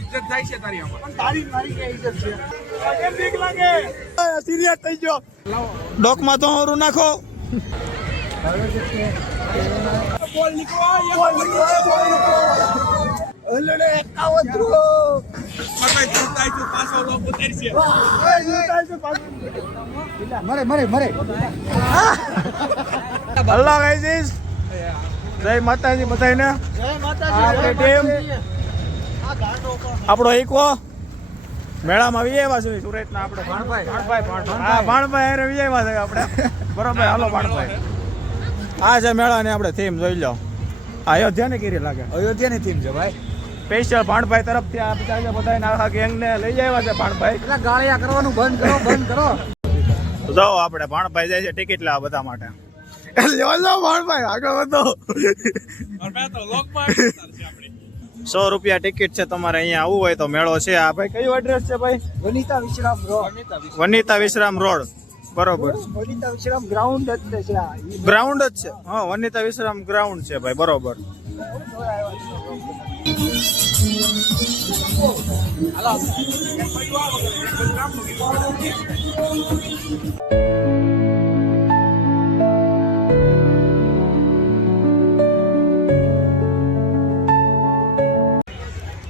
ઇજ્જત જાય છે તારી આમાં. તારી મારી કે ઇજ્જત છે. કેમ બીક લાગે? સિરિયસ થઈ ગયો. ડોકમાં તો ઓરું નાખો. બોલ નીકળો. બોલ નીકળો. ઓલડે આવો ધ્રો. મરવાઈ ચૂતાઈ છું પાછો લો ઉતર છે. ચૂતાઈ છું પાછો. મરે. અલ્લાહ ગાઈઝ. જય માતાજી બધાને. જય માતાજી. ટીમ આપણો ઈકો મેળામાં આવી આવ્યા છે સુરતના આપણે ભાણભાઈ અરે આવી આવ્યા છે આપણે બરોબર. હાલો ભાણભાઈ, આ છે મેળા ને આપણે થીમ જોઈ લો. અયોધ્યા ને કેરી લાગે? અયોધ્યા ની થીમ છે ભાઈ. સ્પેશિયલ ભાણભાઈ તરફથી આ બધા આખા ગેંગ ને લઈ આવ્યા છે ભાણભાઈ. એટલે ગાળિયા કરવાનું બંધ કરો. જો આપણે ભાણભાઈ જાય છે ટિકિટ લેવા બધા માટે. ભાણભાઈ આગળ વધો. 100 રૂપિયા ટિકિટ છે તમારે. અહીંયા આવવું હોય તો મેળો છે. આ ભાઈ કયું એડ્રેસ છે ભાઈ? વનિતા વિશ્રામ રોડ બરોબર. વનિતા વિશ્રામ ગ્રાઉન્ડ જ છે. ગ્રાઉન્ડ જ છે. હા, વનિતા વિશ્રામ ગ્રાઉન્ડ છે ભાઈ બરોબર.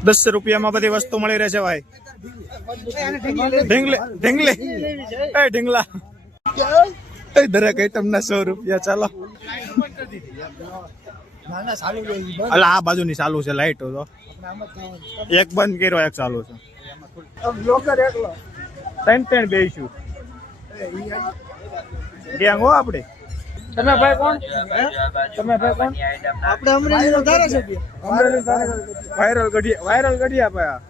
₹10 રૂપિયામાં બધી વસ્તુ મળી રહેશે ભાઈ. ઢીંગલા દરેક આઈટમ ના 100 રૂપિયા. ચાલો અલા આ બાજુની ચાલુ છે લાઈટ તો એક બંધ કર્યો એક ચાલુ છે. ત્રણ બેસું ગેંગ હો આપણે. તમે ભાઈ કોણ? આપણે અમરેલીનો ધારાસભ્ય. વાયરલ ગઢિયા ભાઈ.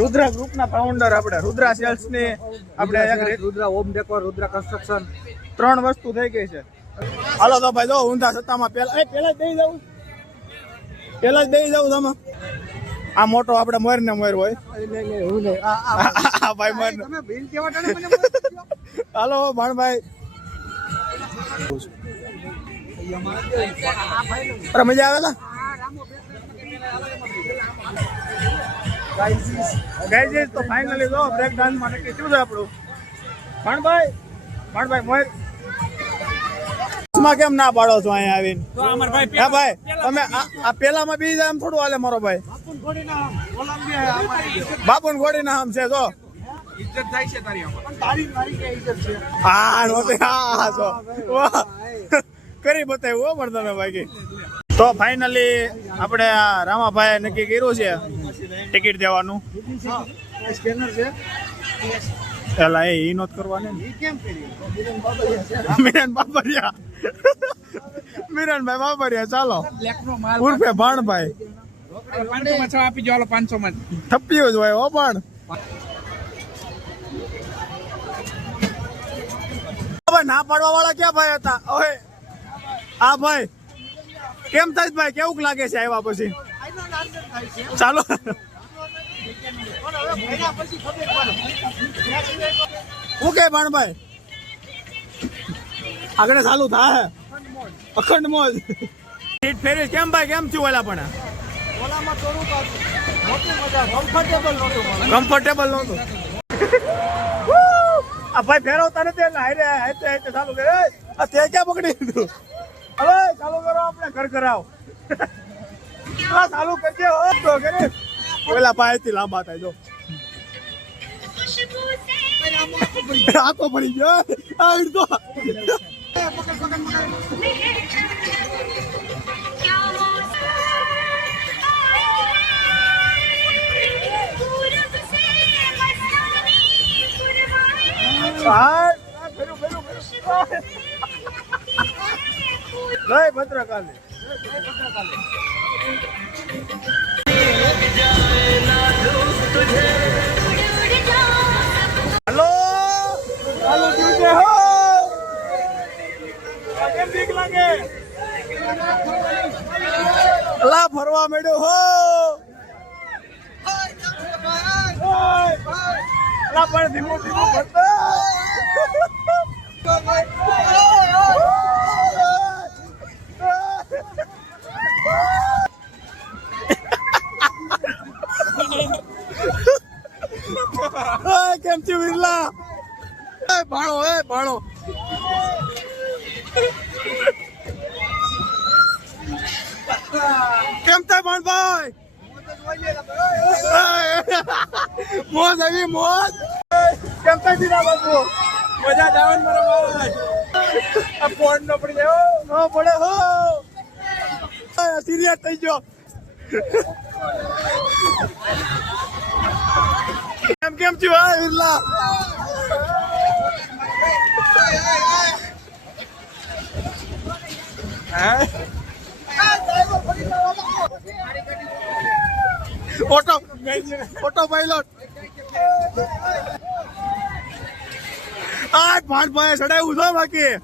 રુદ્રા ગ્રુપ ના ફાઉન્ડર આપણે. રુદ્રા સેલ્સ ની આપણે Rudra home decor, Rudra construction 3 વસ્તુ થઈ ગઈ છે. હાલો તો ભાઈ જો ઊંધા સત્તામાં પેલા જ દઈ જાવ તમે. આ મોટો આપણે મોર ને મોર હોય ભાઈ મોર. હાલો ભાણભાઈ. અરે મજા આવે ગાઈઝ. તો ફાઇનલી જો બ્રેક ડાન્સ માં નક્કી થયું છે આપણું. ભાણભાઈ મોર કેમ ના પાડો છો અહીંયા આવીને? હા ભાઈ તમે આ પેલામાં બી આમ થોડું હાલે મારો ભાઈ. બાપુન ઘોડી ના આમ છે જો. ઇજ્જત જાય છે તારી આમાં. તારી મારી કે ઇજ્જત છે. હા જો કરી બતાવ્યું હો પણ તમે બાકી. તો ફાઇનલી આપણે આ રામાભાઈ નક્કી કર્યું છે ટિકિટ દેવાનું. સ્કેનર છે એલા એ નોટ કરવાની. મિરનભાઈ બાબરિયા ચાલો ઉર્ફે ભાણભાઈ. 500 આપી જો. 500 માં થપ્પીઓ જ હોય હો પણ. ના પાડવા વાળા ક્યાં ભાઈ હતા? હવે આ ભાઈ કેમ થાય ભાઈ? કેવું લાગે છે આવ્યા પછી? ચાલો હું કે ભાણભાઈ આગળ ચાલુ થાય અખંડ મોજ. સીટ ફેરી કેમ ભાઈ? કેમ થયું ઓલા પણ? ઓલામાં થોડુંક કમ્ફર્ટેબલ નહોતું. આ ભાઈ ફેરવતા નથી એટલે હાઈતે ચાલુ કરે. આ તે ક્યાં પકડી દીધું? હવે ચાલુ કરો આપણે ઘર કરાવ. ચાલુ કરજે તો કરે. પેલા ભાઈ થી લાંબા થાય જો. આખો પડી ગયો. આવી તો લઈ ભદ્રકાલી. હલો ચાલુ થયું છે હો. કેમ બીક લાગે? અલા ફરવા મળ્યો હો. અલા પણ ધીમું ભરતો. કેમ થયું વિરલા? ભાણો ભાણો કેમ થાય ભાણભાઈ? મોજ આવી મોજ. કેમ થાય દીના બાપુ? મજા જ આવે ને મારા ભાઈ. આ ફોન નો પડી જાય ન પડે હો. સિરિયસ થઈ ગયો. કેમ થયું હા વિરલા? ઓટો પાયલોટ આ ભાઈ ચડાવ્યું છો બાકી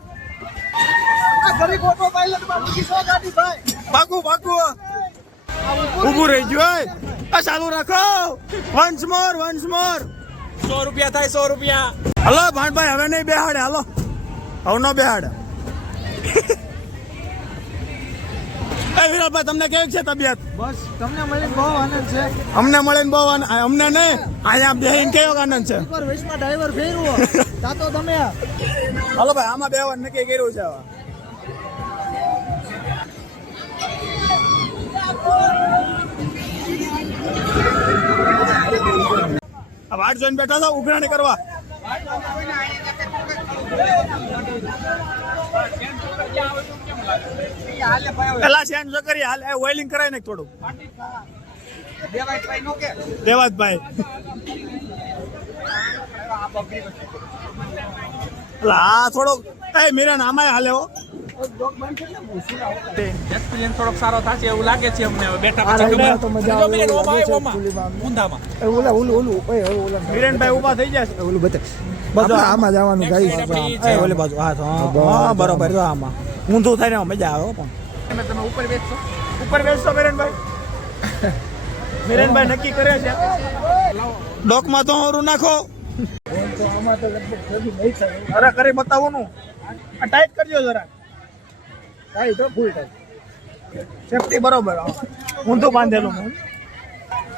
ઉભું રહી ગયું. આ ચાલુ રાખો. વન્સ મોર 100 રૂપિયા થાય 100 રૂપિયા. હલો ભાણભાઈ હવે નહીં બેહાડે. હાલો હવે ન બેહાડે. વિરાટભાઈ તમને કેવી છે તબિયત? બસ તમને મળીને બહુ આનંદ છે. અમને મળીને બહુ આનંદ. અમને નહીં અહીંયા બેહીને કેવો આનંદ છે. ઉપર વિશમાં ડ્રાઈવર ફેરવો તાતો તમે. હાલો ભાઈ આમાં બેવાનું નક્કી કર્યું છે. વાટ જોઈને બેઠા હતા ઉઘરાણી કરવા. પેલા ચેન્જ જો કરી હાલ ઓઇલિંગ કરાય ને થોડું. દેવાજભાઈ હા થોડોક મીરા આમાં હાલે હો. એક્સપિરિયન્સ થોડોક સારો થશે એવું લાગે છે અમને. બેઠા મીરેનભાઈ ઉભા થઈ જશે. ઓલું બતા આમાં જવાનું ગાઈ ઓલી બાજુ હા બરોબર. આમાં ઊંધું થાય ને મજા આવે પણ તમે ઉપર બેસશો. ઉપર બેસતો મીરેનભાઈ. મીરેનભાઈ નક્કી કરે છે. ડોકમાં તો ઓરું નાખો. અરે કરી બતાવવાનું. આ ટાઈટ કરજો જરા. ટાઈટ ફૂલ ટાઈટ. સેફટી બરોબર. ઊંધું બાંધેલું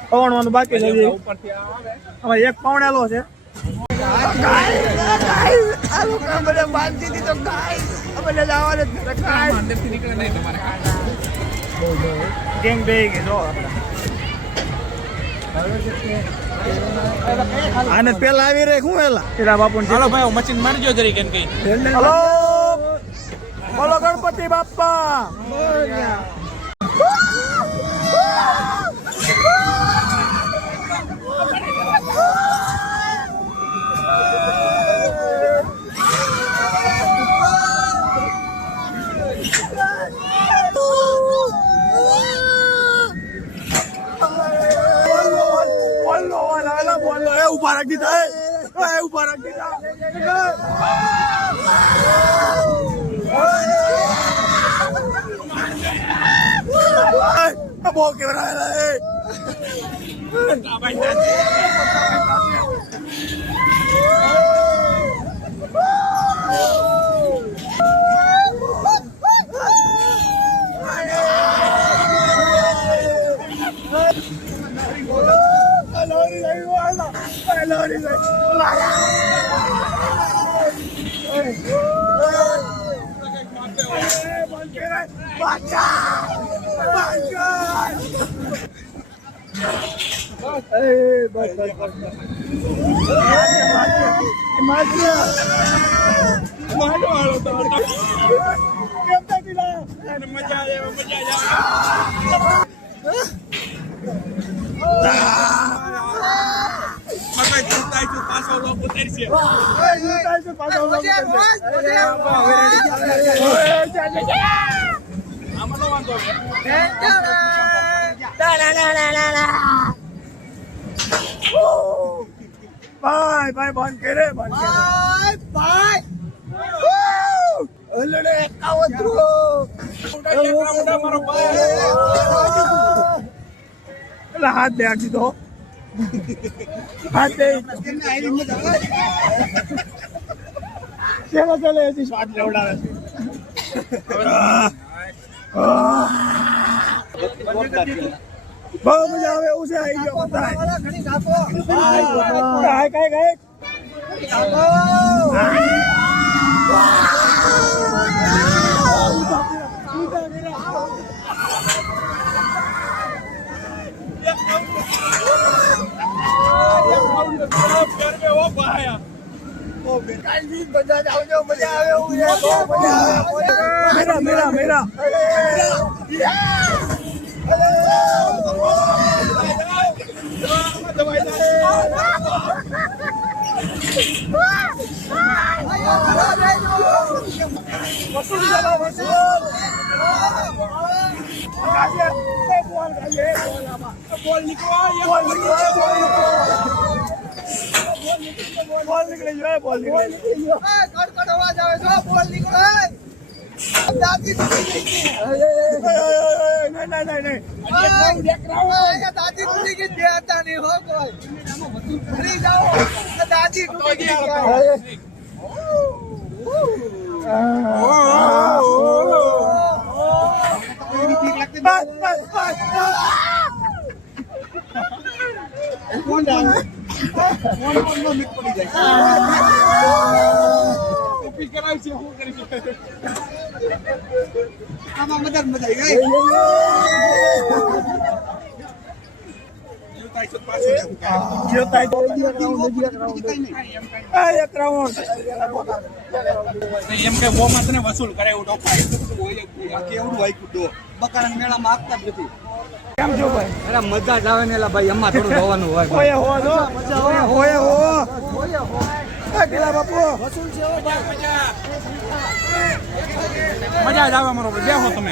પવણવાનું બાકી છે. હવે એક પવણેલો છે. બાંધી દીધો અંદરથી નીકળે નહીં તમારે. ગેંગ બે ગઈ જો. આને પેલા આવી રે શું એલા પેલા બાપુ. હાલો ભાઈ મશીન મારજો જરી કેમ કઈ. હલો બોલો ગણપતિ બાપ્પા. ઉભા રાખી દીધા. ઉભા રાખી દીધા. બહુ કેવરાયેલા. ભાઈ ભાઈ બંધ કરે ભાઈ હાથ દે આખી તો હાથ દે ચલો ચલો એથી સ્વાદ લેવડાવે છે. બહુ મજા આવે એવું છે આઈ ગયો બધા હાય કાઈ કાઈ मेरा मेरा બોલ નીકળી ગયો બોલ નીકળી ગયો કડકડ અવાજ આવે છે બોલ નીકળે દાદી તૂટી ગઈ નહીં દાદી તૂટી ગઈ દેતા નહીં હો કોઈ ફરી જાઓ દાદી તૂટી ગઈ આમાં મજા આવી ગઈ એમ કે મોમાં તને વસૂલ કરે એવું ડોફાય કેવડું વાગ્યું તો બકારા મેળામાં આપતા જ નથી કેમ છો ભાઈ અરે મજા જ આવે ને એલા ભાઈ એમાં થોડું જોવાનું હોય હોય હો જો હોય હો પેલા બાપુ મજા જ આવે મારો ભાઈ બેહો તમે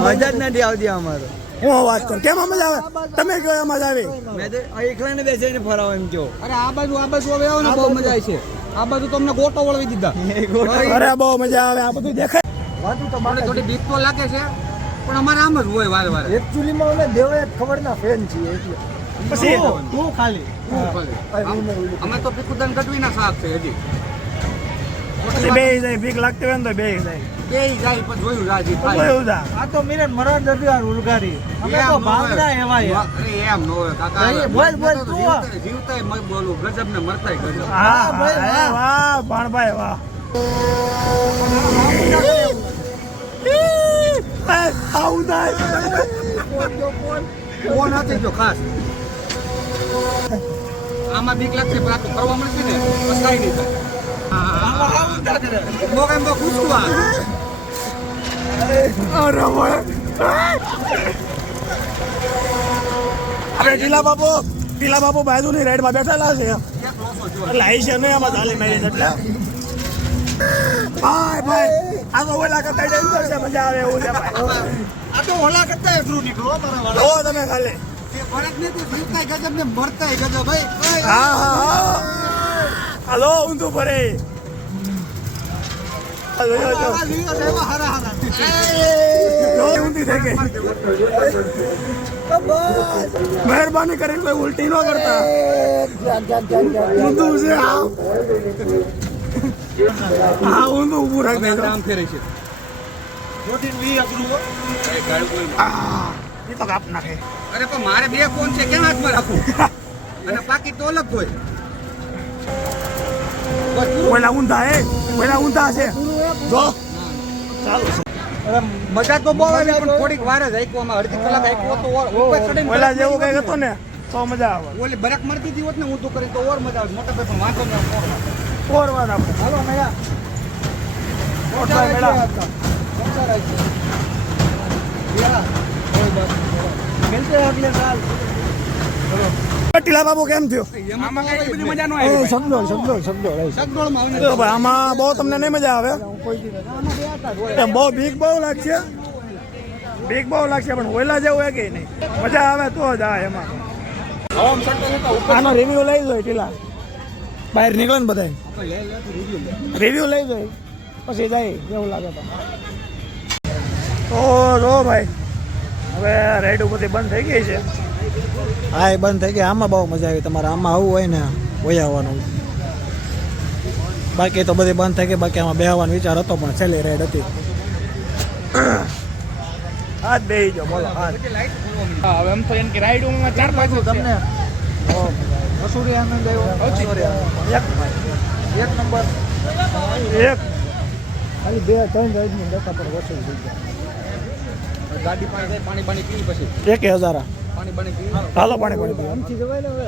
મજા જ નથી આવતી અમારે હું વાત કર કેમ મજા આવે તમે કયો એમ મજા આવે મેં તો એકલા ને બેસીને ફરાવો એમ કયો અરે આ બાજુ હવે આવો ને બહુ મજા આવી છે આ બાજુ તમને ગોટો વળવી દીધા અરે બહુ મજા આવે આ બધું દેખાય વાતું તો મને થોડી બીક તો લાગે છે પણ અમારે આમ જ હોય વારે વારે એકચ્યુઅલી માં અમે દેવએ ખબર ના ફેન છીએ એટલે પછી તું ખાલી અમે તો પીકુદન ગઢવીના સાથ છે હજી બે જાય ભીખ લાગતી હોય ને તો બે જાય બે જાય પણ જોયું રાજી જોયું જા આ તો મિરન મરણ દરગાર ઉલગારી અમે તો ભાગના એવા અરે એમ નો હોય કાકા બોલ બોલ તું જીવતાય મત બોલું ગજબ ને મરતાય ગજબ હા ભાઈ વાહ ભાણભાઈ વાહ આવું થાય કોણ હતી જો ખાસ આમાં બીક લાગશે પણ આ તો કરવા મળશે ને બસ કાંઈ નહીં થાય મોક એમ તો ખુશકું આ અરે ભાઈ આપણે ટીલા બાપુ બાજુની રાઈડમાં બેઠેલા છે એટલે આઈ છે નહીં આમાં ચાલી મેરેજ એટલે ભાઈ આ તો ઓલા કરતા ડેન્જર છે મજા આવે એવું છે ભાઈ આ તો ઓલા કરતા એટલું નીકળો મારા વાળા જો તમે ખાલી ફરક નથી જીવતાય ગજબ ને મરતાય ગજબ ભાઈ હા હા હાલો ઊંધું ભરે ઊંધી થઈ ગઈ મહેરબાની કરીને કોઈ ઉલટી ન કરતા ઊંધું છે હા ઊંધું ઊભું રાખ દેજો આમ ફેરે છે એ તો કાપ નાખે અરે પણ મારે બે ફોન છે કેમ હાથમાં રાખું અને પાકી તો અલગ હોય પેલા ઊંધા છે જો ચાલુ અરે મજા તો બહુ આવી પણ થોડીક વાર જ આઈકવામાં અડધી કલાક આઈકવો તો ઉપર ચડીને પેલા જેવું કઈ હતો ને તો મજા આવે ઓલી બરક મરતી હતી હોત ને હું તો કરી તો ઓર મજા આવે મોટા ભાઈ પણ વાંધો નહીં ફોરવાન આપણે હાલો મેળા મોટા મેળા મિલતે અગલે સાલ ટીલા બાબુ કેમ થયો આમાં કઈ બધી મજા ન આવી સગડોળમાં આવે તો ભાઈ આમાં બહુ તમને નહીં મજા આવે એમ બહુ બીક બહુ લાગશે પણ ઓલા જેવું હે કે નહીં મજા આવે તો જ આ એમાં આનો રિવ્યુ લઈ જોઈએ ટીલા બહાર નીકળે ને બધા રિવ્યુ લઈ જોઈએ પછી જાય જેવું લાગે તો જો ભાઈ હવે રાઈડ બધી બંધ થઈ ગઈ છે હા એ બંધ થઈ ગઈ આમાં બહુ મજા આવી તમારે આમાં આવવું હોય ને વહી આવવાનું બાકી તો બધી બંધ થઈ ગઈ બાકી આમાં બેહવાનો વિચાર હતો પણ છેલ્લી રાઈડ હતી હાથ બેહી જાઓ બોલો હાથ હવે એમ તો એમ કે રાઈડમાં 4-5 તમને મસૂરી આનંદ આવ્યો એક નંબર એક ખાલી 2-3 રાઈડની ડેટા પર વસૂલ થઈ ગયા ગાડી પાણી પીવી પછી 1000 પાણી પીવી હાલો પાણી પીવો. આમથી જવાય ને હવે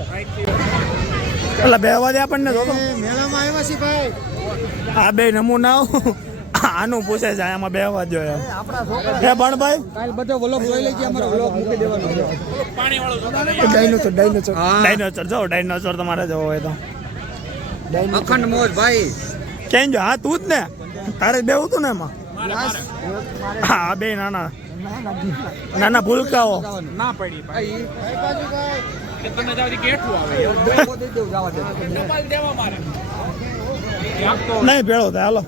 એટલે બે વાગે આપણને તો મેળામાં આવ્યા છે ભાઈ આ બે નમૂના આનું પૂછે છે આમાં બે વાર જોઈએ આપણા છોકરા હે ભણભાઈ કાલ બધો વ્લોગ જોઈ લેજે અમારો વ્લોગ મૂકી દેવાનો છે ડાયનોસર જો ડાયનોસર તમારે જવો હોય તો અખંડ મોજ ભાઈ કેમ જો હા તું જ ને તારે બે હતું ને એમાં હા બે નાના નાના ભૂલકાઓ ના પડી ભાઈ તમે જાવ કેટલું આવે જવા દે દેવા મારે નહીં ભેળો થાય હાલો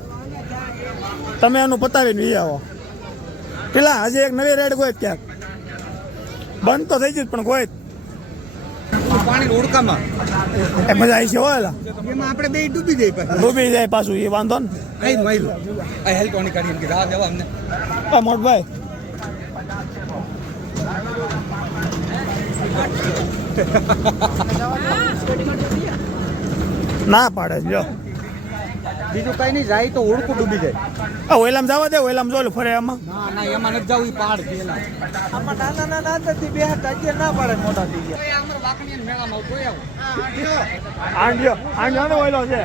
તમે એનું પતાવીને વી આવો પેલા હજી એક નવી રેડ ગોઈ ક્યાંક બંધ તો થઈ ગયું પણ ગોઈ પાણી ઉડકામાં એ મજા આવી છે હોય એમાં આપણે બે ડૂબી જઈ પાછું ડૂબી જાય પાછું એ વાંધો ને કઈ માર્યું આ હેલ્પ ઓની કરી એમ કે રાહ દેવા અમને મોટભાઈ ના પાડે છે, લ્યો બીજું કઈ નહીં જાય તો ઉડકું ડૂબી જાય આ ઓયલામ જવા દે ઓયલામ જોલું ફરે આમાં ના એમાં નથી જવું પહાડ પેલા આમાં નાના નથી બે હાથ ના પાડે મોટા થઈ ગયા અમાર વાકણી મેળામાં કોઈ આંડિયો આંડિયો ઓયલો છે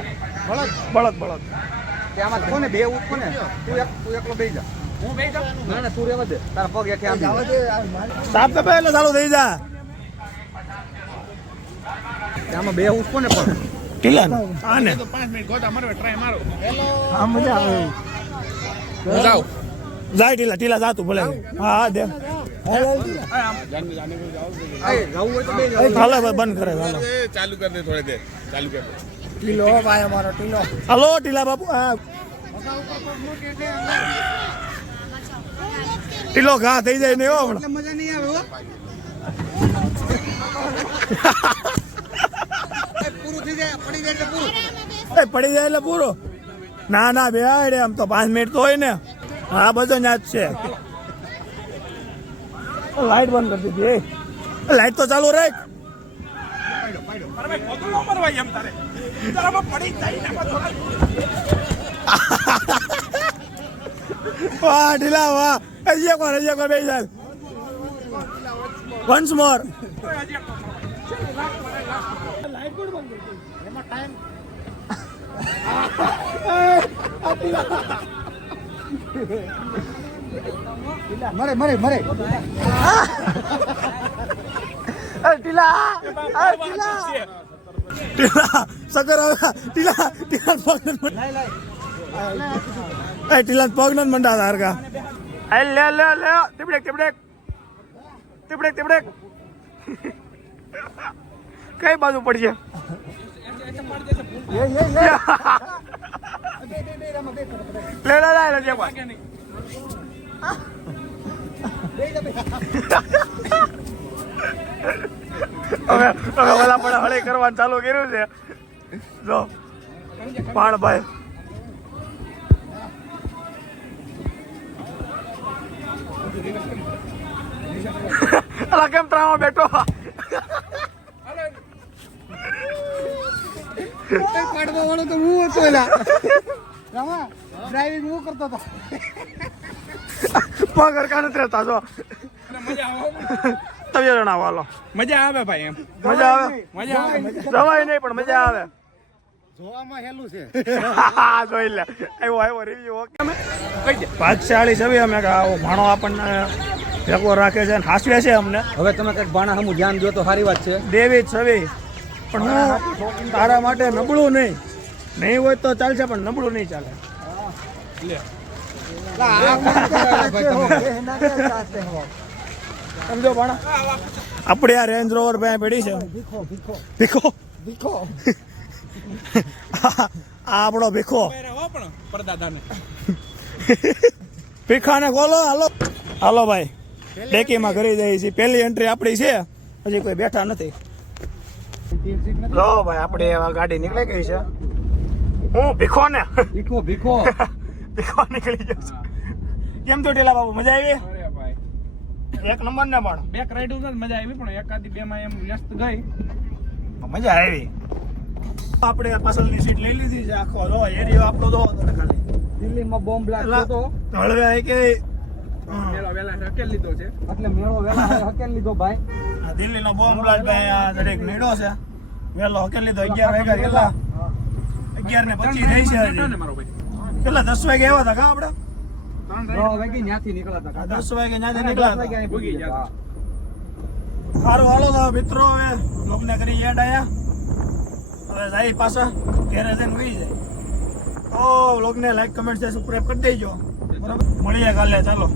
બળદ કે આમાં કોને બે ઉઠ ને તું એકલો બેસી જા હું બેસી જાઉં ના તું રહેવા દે તારા પગ હેઠે આમ સાફ તો પહેલા ચાલુ થઈ જા આમાં બે ઉઠ ને પણ ટીલા આને 5 મિનિટ ગોતા મારો ટ્રાય મારો હા મજા આવે જાઓ જાય ટીલા જાતું ભલે હા દે જાવું હોય તો બે હાલો ભાઈ બંધ કરે હાલો ચાલુ કર દે થોડે દે ચાલુ કર દે ટીલો ભાઈ અમારો ટીલો હાલો ટીલા બાપુ હા ટીલો ઘા થઈ જાય ને હો હમણાં મજા નહીં આવે હો પૂરું થઈ જાય પડી જાય એટલે પૂરું એ પડી જાય એટલે પૂરો ના બે આડે આમ તો 5 મિનિટ તો હોય ને હા બધો ન્યાજ છે લાઈટ બંધ કરી દીધી લાઈટ તો ચાલુ રાખ વાહ ઢીલા વાહ હજી એક વાર બે ચાલ વન્સ મોર મરે ટીલા સકર ટીલા પગ ન મંડા હારકા લે તીબડેક કઈ બાજુ પડશે હવે ઓલા પણ હળે કરવાનું ચાલુ કર્યું છે જો પાણભાઈ અલા કેમ ત્રામાં બેઠો પાડવા વાળો તો હું હતો એલા રામા ડ્રાઇવિંગ હું કરતો હતો પગર કાને રહેતા જો તમે જણાવો હાલો મજા આવે ભાઈ એમ મજા આવે જવાય નહીં પણ મજા આવે જોવામાં હેલું છે જોઈ લે આવ્યો રિવ્યુ ઓકે ભાગશાળી છવી અમે આવો ભાણો આપણને ભેગો રાખે છે હાસવે છે અમને હવે તમે કઈક બાણા હમું ધ્યાન દો તો સારી વાત છે દેવી છવી પણ હું તારા માટે નબળું નહીં હોય તો ચાલશે પણ નબળું નહીં ચાલે સમજો ભાણા આપણે આ રેન્જ રોવર પાસે પડી છે ભીખો આ આપણો ભીખો ભીખાને ખોલો હાલો ભાઈ ડેકીમાં કરી જઈએ છીએ પહેલી એન્ટ્રી આપણી છે હજી કોઈ બેઠા નથી જો ભાઈ આપણે ગાડી નીકળી ગઈ છે હું ભીખો ને ભીખો ભીખો નીકળી ગયો છે કેમ તો ટેલા બાબુ મજા આવી એક નંબર ને પણ બેક રાઈડ ઉપર મજા આવી પણ એકાદી બે માં એમ વ્યસ્ત ગઈ. મજા આવી. આપણે પાછળની સીટ લઈ લીધી છે આખો જો એરિયો આપણો જો તને ખાલી દિલ્હીમાં બોમ્બ બ્લાસ્ટ પેલા થતો હળવે કે વેલા હકેલ લીધો છે. એટલે મેળો વેલા હકેલ લીધો ભાઈ. આ દિલ્હીનો બોમ્બ બ્લાસ્ટ ભાઈ આ દરેક નીડો છે વેલો હકેલ લીધો 11 વાગ્યા કેટલા 11:25 રહી છે બેઠો ને હજી. મારો ભાઈ. કેટલા 10 વાગે આવ્યા હતા કા આપણે 3 9 વાગે ન્યાથી નીકળ્યા હતા. 10 વાગે ત્યાંથી નીકળ્યા હતા. વાગે ભૂગી ગયા. સારું હાલો તો મિત્રો હવે લોકોને કરી એડ આયા હવે જાય પાછા ઘેરે જઈને ઉઈ જાય તો લોકોને લાઈક કમેન્ટ સબસ્ક્રાઇબ કરી દેજો બરાબર મળીએ કાલે ચાલો